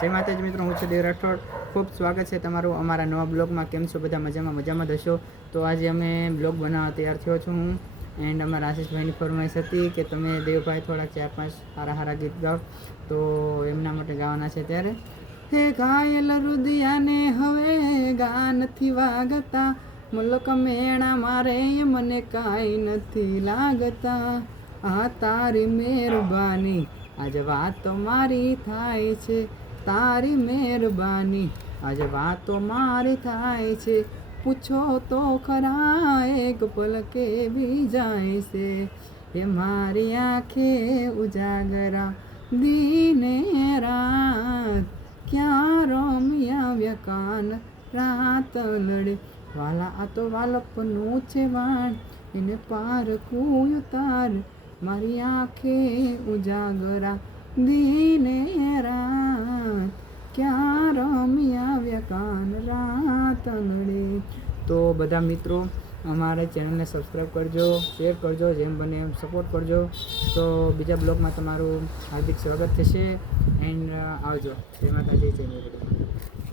જય માતાજી મિત્રો, હું છું દેવ રાઠોડ. ખૂબ સ્વાગત છે તમારું અમારા નવા બ્લોગમાં. કેમ છો બધા? મજામાં દશો. તો આજે અમે બ્લોગ બનાવવા તૈયાર થયો છું હું. એન્ડ અમારા આશીષભાઈની ફરમાઈશ હતી કે તમે દેવભાઈ થોડાક 4-5 સારા ગીત ગાઓ, તો એમના માટે ગાવાના છે. ત્યારે હે ઘાયલ રુદિયાને હવે ગા નથી વાગતા, મુલક મેણા મારે મને કાંઈ નથી લાગતા. આ તારી મહેરબાની આજ વાતો મારી થાય છે, તારી મહેરબાની આજ વાતો મારી થાય છે. પૂછો તો ખરા એક પલકે બી જાય છે, એ મારી આંખે ઉજાગરા દીને રાત. ક્યાં રમ્યા વ્યાકાન રાત લડે, વાલા આ તો વાલપનું છે વાણ, એને પાર કુય તાર. મારી આંખે ઉજાગરા દીને રાત, ક્યાં રમ્યા વ્યાકાન રાત લડે. તો બધા મિત્રો અમારા ચેનલને સબસ્ક્રાઈબ કરજો, શેર કરજો, જેમ બને એમ સપોર્ટ કરજો. તો બીજા બ્લોગમાં તમારું હાર્દિક સ્વાગત થશે. એન્ડ આવજો. જય માતાજી, જય માતાજી.